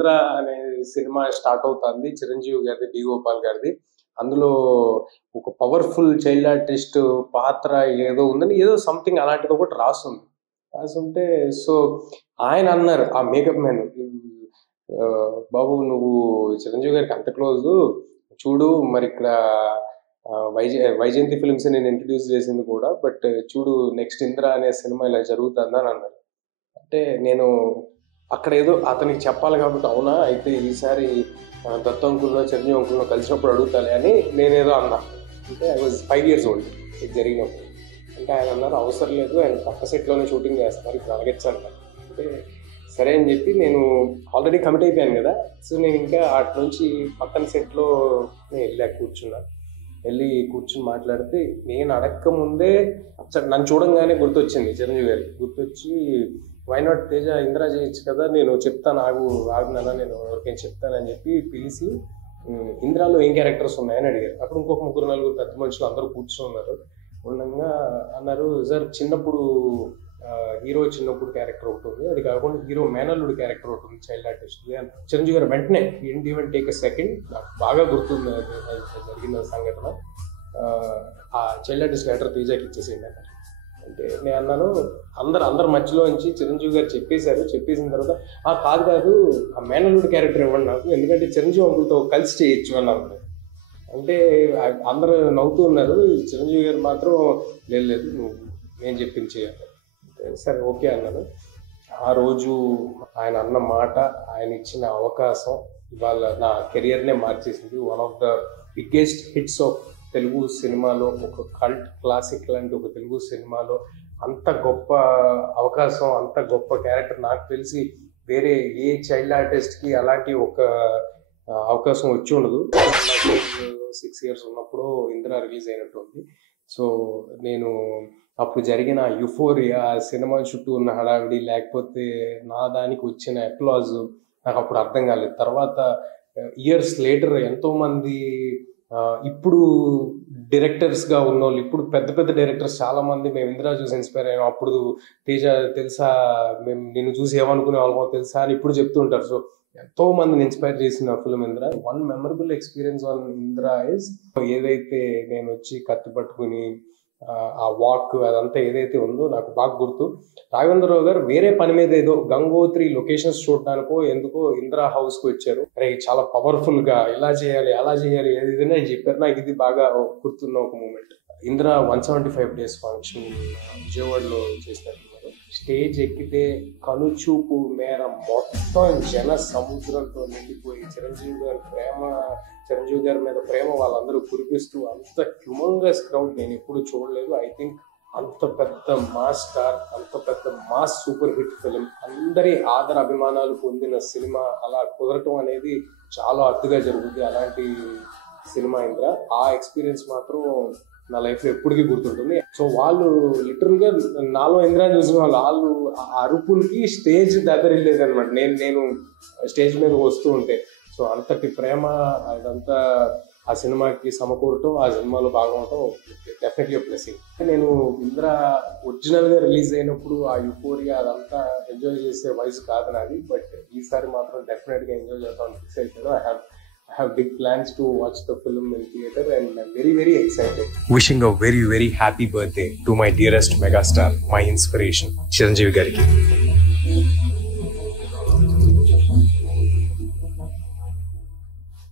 ఇంద్ర అనే cinema start అవుతుంది, చిరంజీవి గారిది, బి గోపాల్ గారిది. అందులో ఒక పవర్ఫుల్ చైల్డ్ ఆర్టిస్ట్ పాత్ర ఏదో ఉందని, ఏదో సంథింగ్ అలాంటిది ఒకటి రాసుంటే సో ఆయన అన్నారు, ఆ మేకప్ మ్యాన్, బాబు నువ్వు చిరంజీవి గారికి అంత క్లోజ్, చూడు మరి ఇక్కడ వైజయంతి ఫిల్మ్స్ నేను ఇంట్రడ్యూస్ చేసింది కూడా, బట్ చూడు నెక్స్ట్ ఇంద్ర అనే సినిమా ఇలా జరుగుతుందని అన్నారు. అంటే నేను అక్కడ ఏదో అతనికి చెప్పాలి కాబట్టి, అవునా అయితే ఈసారి దత్త అంకుల్లో చిరంజీవి అంకుల్లో కలిసినప్పుడు అడుగుతాలే అని నేనేదో అన్నా. అంటే ఐ వాజ్ 5 years old ఇది జరిగినప్పుడు. అంటే ఆయన అన్నారు, అవసరం లేదు, ఆయన పక్క సెట్లోనే షూటింగ్ చేస్తున్నారు, ఇప్పుడు అడగచ్చంట. అంటే సరే అని చెప్పి నేను ఆల్రెడీ కమిట్ అయిపోయాను కదా, సో నేను ఇంకా అటు నుంచి పక్కన సెట్లో వెళ్ళి కూర్చుని మాట్లాడితే, నేను అడక్క ముందే నన్ను చూడంగానే గుర్తొచ్చింది చిరంజీవి గారికి. గుర్తొచ్చి, వై నాట్ తేజ ఇంద్ర చేయొచ్చు కదా, నేను చెప్తాను, ఆగునా, నేను ఎవరికైనా చెప్తానని చెప్పి పిలిచి, ఇంద్రాలో ఏం క్యారెక్టర్స్ ఉన్నాయని అడిగారు. అప్పుడు ఇంకొక 3-4 పెద్ద మనుషులు అందరూ కూర్చొని ఉన్నారు. ఉండగా అన్నారు, సార్ చిన్నప్పుడు హీరో చిన్నప్పుడు క్యారెక్టర్ ఒకటి ఉంది, అది కాకుండా హీరో మేనల్లుడు క్యారెక్టర్ ఒకటి ఉంది చైల్డ్ ఆర్టిస్ట్. చిరంజీవి గారు వెంటనే ఈవెన్ టేక్ ఎ సెకండ్, నాకు బాగా గుర్తుంది జరిగిన సంఘటన, ఆ చైల్డ్ ఆర్టిస్ట్ క్యారెక్టర్ తేజకి ఇచ్చేసేయండి అన్నారు. అంటే నేను అన్నాను, అందరి మధ్యలో నుంచి చిరంజీవి గారు చెప్పేసిన తర్వాత, కాదు ఆ మేనల్లుడు క్యారెక్టర్ ఇవ్వండి నాకు, ఎందుకంటే చిరంజీవి అంకులతో కలిసి చేయొచ్చు అన్నారు. అంటే అందరూ నవ్వుతూ ఉన్నారు. చిరంజీవి గారు మాత్రం లేదు నువ్వు నేను చెప్పింది చేయాలి. సరే ఓకే అన్నాను. ఆ రోజు ఆయన అన్న మాట, ఆయన ఇచ్చిన అవకాశం ఇవాళ నా కెరియర్నే మార్చేసింది. One of the biggest hits of Telugu సినిమాలో, ఒక కల్ట్ క్లాసిక్ లాంటి ఒక తెలుగు సినిమాలో అంత గొప్ప అవకాశం, అంత గొప్ప క్యారెక్టర్ నాకు తెలిసి వేరే ఏ చైల్డ్ ఆర్టిస్ట్కి అలాంటి ఒక అవకాశం వచ్చి ఉండదు. 6 years ఉన్నప్పుడు ఇంద్ర రిలీజ్ అయినట్టుంది. సో నేను అప్పుడు జరిగిన యుఫోరియా, సినిమా చుట్టూ ఉన్న హడావిడి, లేకపోతే నా దానికి వచ్చిన అప్లాజ్ నాకు అప్పుడు అర్థం కాలేదు. తర్వాత ఇయర్స్ లేటర్ ఎంతోమంది ఇప్పుడు డైరెక్టర్స్గా ఉన్నోళ్ళు, ఇప్పుడు పెద్ద డైరెక్టర్స్ చాలామంది మేము ఇంద్ర చూసి ఇన్స్పైర్ అయ్యాం, అప్పుడు తేజ తెలుసా, మేము నిన్ను చూసి ఏమనుకునే వాళ్ళమో తెలుసా అని ఇప్పుడు చెప్తుంటారు. సో ఎంతో మందిని ఇన్స్పైర్ చేసిన film Indra. One memorable experience on Indra is, ఏదైతే నేను వచ్చి కత్తి పట్టుకుని ఆ వాక్ అదంతా ఏదైతే ఉందో నాకు బాగా గుర్తు. రాఘవేంద్రరావు గారు వేరే పని మీద ఏదో గంగోత్రి లొకేషన్స్ చూడడానికో ఎందుకో ఇంద్ర హౌస్కి వచ్చారు. అరే చాలా పవర్ఫుల్ గా ఇలా చేయాలి అలా చేయాలి ఏదైనా అని చెప్పారు. నాకు ఇది బాగా గుర్తున్న ఒక మూమెంట్. ఇంద్ర 175 days ఫంక్షన్ విజయవాడలో చేసినట్టున్నారు. స్టేజ్ ఎక్కితే కనుచూపు మేర మొత్తం జన సముద్రంతో నిండిపోయి చిరంజీవి గారి మీద ప్రేమ వాళ్ళందరూ కురిపిస్తూ, అంత హ్యూమంగస్ క్రౌడ్ నేను ఎప్పుడు చూడలేదు. ఐ థింక్ అంత పెద్ద మాస్ స్టార్, అంత పెద్ద మాస్ సూపర్ హిట్ ఫిలిం, అందరి ఆదర అభిమానాలు పొందిన సినిమా అలా కుదరటం అనేది చాలా అద్దుగా జరుగుతుంది. అలాంటి సినిమా ఇంద్ర. ఆ ఎక్స్పీరియన్స్ మాత్రం నా లైఫ్లో ఎప్పటికీ గుర్తుంటుంది. సో వాళ్ళు లిటరల్గా నాలో ఇంద్ర చూసిన వాళ్ళు అరుపులకి స్టేజ్ దగ్గరెళ్ళేది అనమాట. నేను స్టేజ్ మీద వస్తూ ఉంటే. సో అంతటి ప్రేమ అదంతా ఆ సినిమాకి సమకూరటం, ఆ సినిమాలో భాగమవటం డెఫినెట్లీ బ్లెస్సింగ్. నేను ఇంద్ర ఒరిజినల్గా రిలీజ్ అయినప్పుడు ఆ యుఫోరియా అదంతా ఎంజాయ్ చేసే వయసు కాదు నాది, బట్ ఈసారి మాత్రం డెఫినెట్గా ఎంజాయ్ చేద్దామని ఫిక్స్ అయిపోయాను. I have big plans to watch the film in theater and I'm very excited. Wishing a very happy birthday to my dearest megastar, my inspiration, Chiranjeevi Gariki.